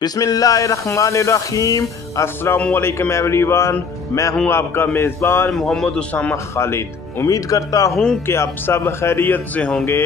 बिस्मिल्लाहिर्रहमानिर्रहीम। अस्सलामुअलैकुम एवरीवन, मैं हूं आपका मेज़बान मोहम्मद उसामा खालिद। उम्मीद करता हूं कि आप सब खैरियत से होंगे।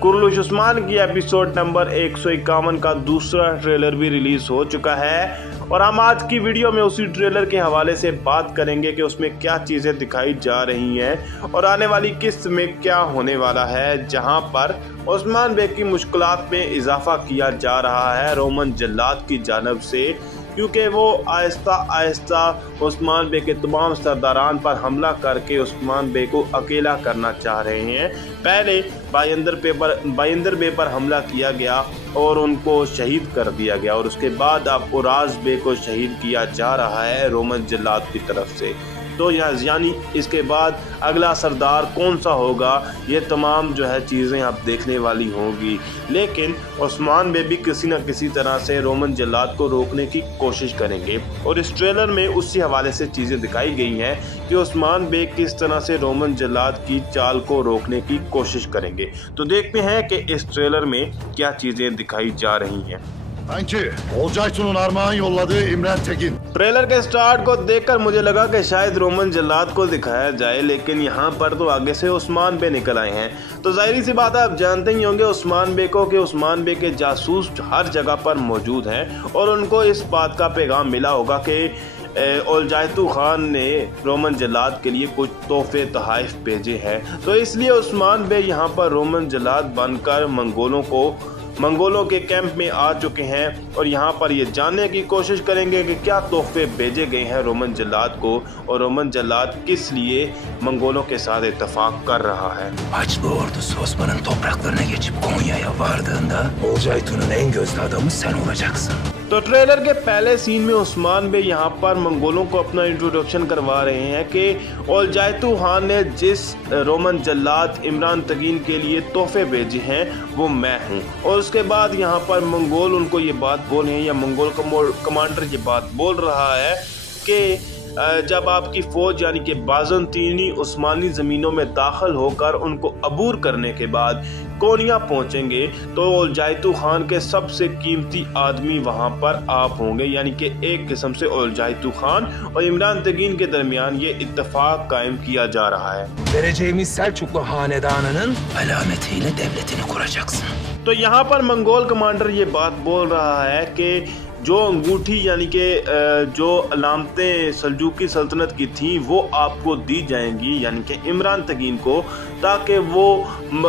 कुर्लुश उस्मान की एपिसोड नंबर 151 का दूसरा ट्रेलर भी रिलीज हो चुका है और हम आज की वीडियो में उसी ट्रेलर के हवाले से बात करेंगे कि उसमें क्या चीज़ें दिखाई जा रही हैं और आने वाली किस्त में क्या होने वाला है, जहां पर उस्मान बेग की मुश्किलात में इजाफा किया जा रहा है रोमन जल्लाद की जानिब से, क्योंकि वो आहिस्ता आहिस्ता उस्मान बेग के तमाम सरदारान पर हमला करके उस्मान बेग को अकेला करना चाह रहे हैं। पहले बाइंदर बे पर हमला किया गया और उनको शहीद कर दिया गया और उसके बाद अब उराज बे को शहीद किया जा रहा है रोमन जल्लाद की तरफ से। तो यानी इसके बाद अगला सरदार कौन सा होगा, ये तमाम जो है चीज़ें आप देखने वाली होंगी। लेकिन उस्मान बेग भी किसी न किसी तरह से रोमन जल्लाद को रोकने की कोशिश करेंगे और इस ट्रेलर में उसी हवाले से चीज़ें दिखाई गई हैं कि उस्मान बेग किस तरह से रोमन जल्लाद की चाल को रोकने की कोशिश करेंगे। तो देखते हैं कि इस ट्रेलर में क्या चीज़ें दिखाई जा रही हैं। Olcaytun'un armağan yolladığı İmren Tekin। Trailer के स्टार्ट को देखकर मुझे लगा कि शायद रोमन जल्लाद को दिखाया जाए, लेकिन यहाँ पर तो आगे से उस्मान बे निकल आए हैं। तो जाहिर सी बात है, आप जानते ही होंगे उस्मान बे को कि उस्मान बे के जासूस हर जगह पर मौजूद हैं और उनको इस बात का पैगाम मिला होगा कि ओलजायतू खान ने रोमन जल्लाद के लिए कुछ तोहफे तोहफ़ भेजे हैं। तो इसलिए उस्मान बे यहाँ पर रोमन जल्लाद बनकर मंगोलों के कैंप में आ चुके हैं और यहाँ पर ये जानने की कोशिश करेंगे कि क्या तोहफे भेजे गए हैं रोमन जल्लाद को और रोमन जल्लाद किस लिए मंगोलों के साथ इत्तेफाक कर रहा है। Haçlı ordusu Osman'ın topraklarına geçip Konya'ya vardığında Olcaytun'un en gözde adamı sen olacaksın। तो ट्रेलर के पहले सीन में उस्मान बे यहाँ पर मंगोलों को अपना इंट्रोडक्शन करवा रहे हैं कि ओलजायतू खान ने जिस रोमन जल्लाद इमरान तगीन के लिए तोहफे भेजे हैं वो मैं हूँ। और उसके बाद यहाँ पर मंगोल उनको ये बात बोल रहे हैं या मंगोल कमांडर ये बात बोल रहा है कि जब आपकी फ़ौज यानी कि बाज़ंतीनी उस्मानी ज़मीनों में दाखिल होकर उनको अबूर करने के बाद कोनिया पहुंचेंगे तो ओलजायतू खान के सबसे कीमती आदमी वहां पर आप होंगे। यानी कि एक किस्म से ओलजायतू खान और इमरान तगीन के दरमियान ये इत्तेफाक कायम किया जा रहा है। Vereceğimiz Selçuklu hanedanının alametiyle devletini kuracaksın। तो यहाँ पर मंगोल कमांडर ये बात बोल रहा है कि जो अंगूठी यानी कि जो अलामतें सल्जूकी सल्तनत की थी वो आपको दी जाएंगी यानी कि इमरान तगीन को, ताकि वो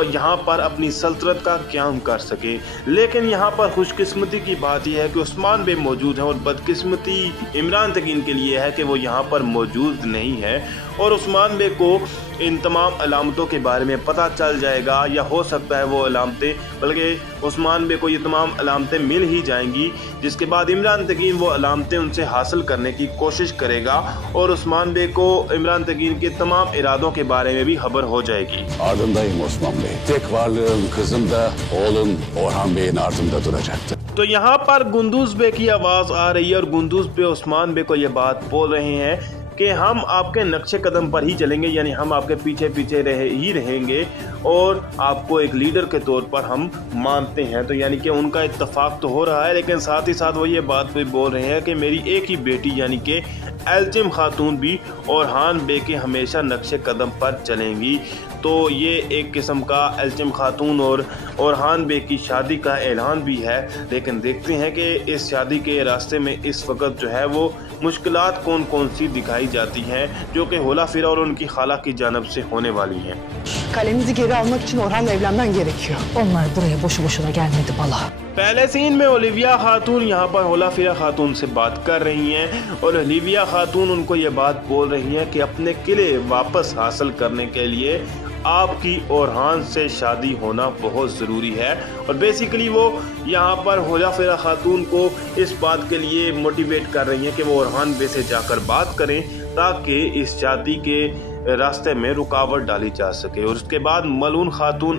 यहाँ पर अपनी सल्तनत का क़याम कर सके। लेकिन यहाँ पर खुशकिस्मती की बात यह है कि उस्मान बे मौजूद हैं और बदकिस्मती इमरान तगीन के लिए है कि वो यहाँ पर मौजूद नहीं है और उस्मान बे को इन तमाम अलामतों के बारे में पता चल जाएगा या हो सकता है वो अलामतें, बल्कि उस्मान बे को ये तमाम अलामतें मिल ही जाएंगी, जिसके बाद इमरान तगीन वो अलामतें उनसे हासिल करने की कोशिश करेगा और उस्मान बे को इमरान तगीन के तमाम इरादों के बारे में भी खबर हो जाएगी। Ardındayım Osman Bey। Tek varlığım kızım da oğlum Orhan Bey'in ardında duracaktır। तो यहाँ पर गुंदूज बे की आवाज़ आ रही है और गुंदूज बे उस्मान बे को ये बात बोल रहे हैं कि हम आपके नक्शे कदम पर ही चलेंगे, यानी हम आपके पीछे पीछे रहेंगे और आपको एक लीडर के तौर पर हम मानते हैं। तो यानी कि उनका इत्तेफाक तो हो रहा है, लेकिन साथ ही साथ वो ये बात भी बोल रहे हैं कि मेरी एक ही बेटी यानी कि एल्चिम खातून भी ओरहान बे के हमेशा नक्शे कदम पर चलेंगी। तो ये एक किस्म का एल्चिम खातून और ओरहान बे की शादी का ऐलान भी है। लेकिन देखते हैं कि इस शादी के रास्ते में इस वक्त जो है वो मुश्किलात कौन कौन सी दिखाई जाती हैं, जो कि होला फिरा और उनकी खाला की जानब से होने वाली हैं। Kalemizi geri almak için Orhan'la evlenmen gerekiyor। Onlar buraya boşu boşuna gelmedi bala। पहले सीन में ओलिविया खातून यहाँ पर होला फिरा खातून से बात कर रही हैं और ओलिविया खातून उनको ये बात बोल रही हैं कि अपने किले वापस हासिल करने के लिए आपकी ओरहान से शादी होना बहुत ज़रूरी है। और बेसिकली वो यहाँ पर होला फिरा खातून को इस बात के लिए मोटिवेट कर रही हैं कि वो ओरहान बे से जाकर बात करें ताकि इस शादी के रास्ते में रुकावट डाली जा सके। और उसके बाद मलून खातून,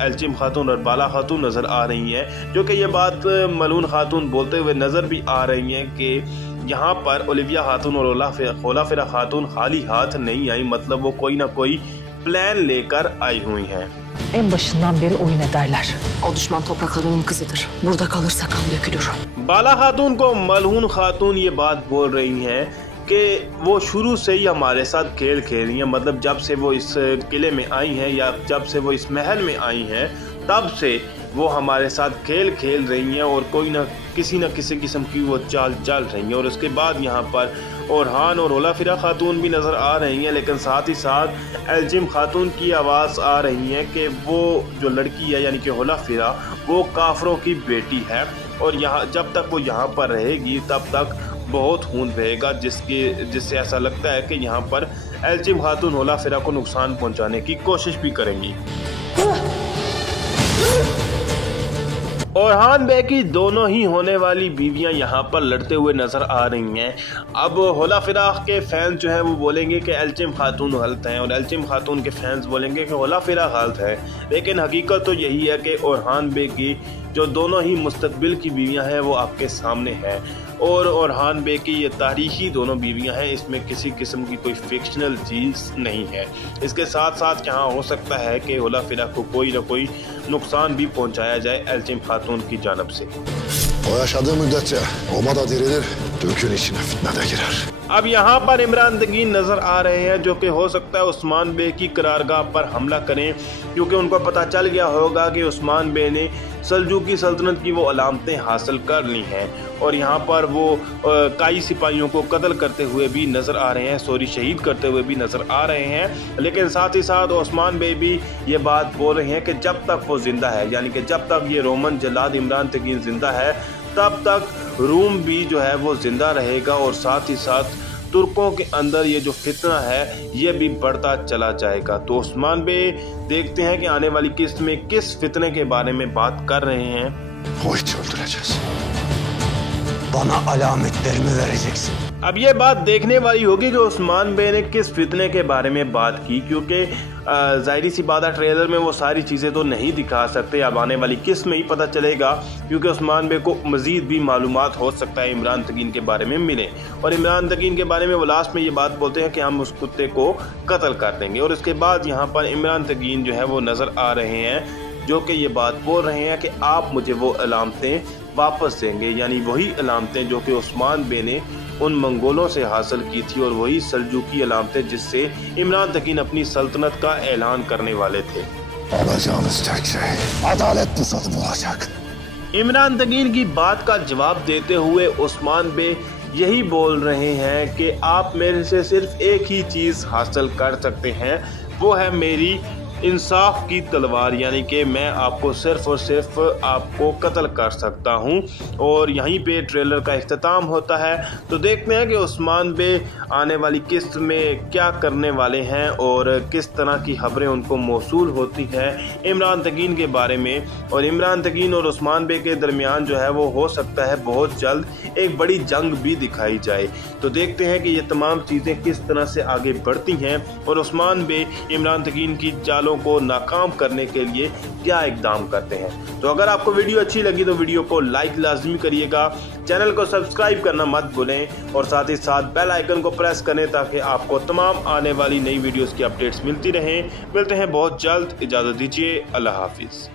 एल्चिम खातून और बाला खातून नज़र आ रही हैं, जो कि ये बात मलून खातून बोलते हुए नज़र भी आ रही हैं कि यहाँ पर ओलिविया खातून और होला फिरा खातून खाली हाथ नहीं आई, मतलब वो कोई ना कोई प्लान लेकर आई हुई हैं। En başından beri oyun ederler. O düşman topraklarının kızıdır। Burada kalırsa kan dökülür। बाला खातून को मलहून खातून ये बात बोल रही हैं कि वो शुरू से ही हमारे साथ खेल खेल रही हैं, मतलब जब से वो इस किले में आई हैं या जब से वो इस महल में आई हैं तब से वो हमारे साथ खेल खेल रही हैं और कोई ना किसी किस्म की वो चाल चल रही हैं। और उसके बाद यहाँ पर ओरहान और होलाफिरा खातून भी नज़र आ रही हैं, लेकिन साथ ही साथ एल्जिम खातून की आवाज़ आ रही है कि वो जो लड़की है यानी कि होलाफिरा वो काफरों की बेटी है और यहाँ जब तक वो यहाँ पर रहेगी तब तक बहुत खून बहेगा, जिससे ऐसा लगता है कि यहाँ पर एल्जिम खातून होलाफिरा को नुकसान पहुँचाने की कोशिश भी करेंगी। ओरहान बे की दोनों ही होने वाली बीवियां यहाँ पर लड़ते हुए नजर आ रही हैं। अब होलाफिरा के फैंस जो हैं वो बोलेंगे कि एल्जिम खातून गलत हैं और एल्जिम खातून के फैंस बोलेंगे कि होलाफिरा गलत है, लेकिन हकीकत तो यही है कि ओरहान बे की जो दोनों ही मुस्तकबिल की बीवियां हैं वो आपके सामने हैं और ओरहान बे की ये तारीखी दोनों बीवियां हैं, इसमें किसी किस्म की कोई फिक्शनल चीज़ नहीं है। इसके साथ साथ यहाँ हो सकता है कि होलाफिरा को कोई ना कोई नुकसान भी पहुँचाया जाए एल्जिम खातून की जानब से। O yaşadığı müddetçe Oma da dirilir, dökün içine fitne de girer. अब यहाँ पर इमरान तगीन नज़र आ रहे हैं जो कि हो सकता है उस्मान बे की करारगाह पर हमला करें, क्योंकि उनको पता चल गया होगा कि उस्मान बे ने सल्जूकी सल्तनत की वो अलामतें हासिल कर ली हैं और यहाँ पर वो कई सिपाहियों को कत्ल करते हुए भी नज़र आ रहे हैं, शहीद करते हुए भी नज़र आ रहे हैं। लेकिन साथ ही साथ उस्मान बे भी ये बात बोल रहे हैं कि जब तक वो ज़िंदा है, यानी कि जब तक ये रोमन जल्लाद इमरान तगीन ज़िंदा है तब तक रूम भी जो है वो ज़िंदा रहेगा और साथ ही साथ तुर्कों के अंदर ये जो फितना है ये भी बढ़ता चला जाएगा। तो उस्मान बे देखते हैं कि आने वाली किस्त में किस फितने के बारे में बात कर रहे हैं। O hiç öldüreceğiz. Bana alametlerimi vereceksin. अब ये बात देखने वाली होगी कि उस्मान बे ने किस फितने के बारे में बात की, क्योंकि ज़ाहिरी सी बात है ट्रेलर में वो सारी चीज़ें तो नहीं दिखा सकते, अब आने वाली किस्त में ही पता चलेगा, क्योंकि उस्मान बे को मज़ीद भी मालूमात हो सकता है इमरान तगीन के बारे में मिले। और इमरान तगीन के बारे में वो लास्ट में ये बात बोलते हैं कि हम उस कुत्ते को कत्ल कर देंगे और उसके बाद यहाँ पर इमरान तगीन जो है वो नज़र आ रहे हैं जो कि ये बात बोल रहे हैं कि आप मुझे वो अलामतें वापस देंगे, यानी वही अलामतें जो कि उस्मान बे ने उन मंगोलों से हासिल की थी और वही सल्जूकी अलामतें जिससे इमरान तगीन अपनी सल्तनत का ऐलान करने वाले थे। Alacağımız tek şey adalet fırsatı olacak. Imran तगीन की बात का जवाब देते हुए उस्मान बे यही बोल रहे हैं कि आप मेरे से सिर्फ एक ही चीज़ हासिल कर सकते हैं, वो है मेरी इंसाफ की तलवार, यानी कि मैं आपको सिर्फ और सिर्फ आपको कत्ल कर सकता हूं। और यहीं पे ट्रेलर का इख्तिताम होता है। तो देखते हैं कि उस्मान बे आने वाली किस्त में क्या करने वाले हैं और किस तरह की खबरें उनको मौसूल होती हैं इमरान तगीन के बारे में। और इमरान तगीन और उस्मान बे के दरमियान जो है वो हो सकता है बहुत जल्द एक बड़ी जंग भी दिखाई जाए। तो देखते हैं कि ये तमाम चीज़ें किस तरह से आगे बढ़ती हैं और उस्मान बे इमरान तगीन की चालों को नाकाम करने के लिए क्या इकदाम करते हैं। तो अगर आपको वीडियो अच्छी लगी तो वीडियो को लाइक लाजमी करिएगा, चैनल को सब्सक्राइब करना मत भूलें और साथ ही साथ बेल आइकन को प्रेस करें ताकि आपको तमाम आने वाली नई वीडियोस की अपडेट्स मिलती रहें। मिलते हैं बहुत जल्द, इजाज़त दीजिए, अल्लाह हाफिज़।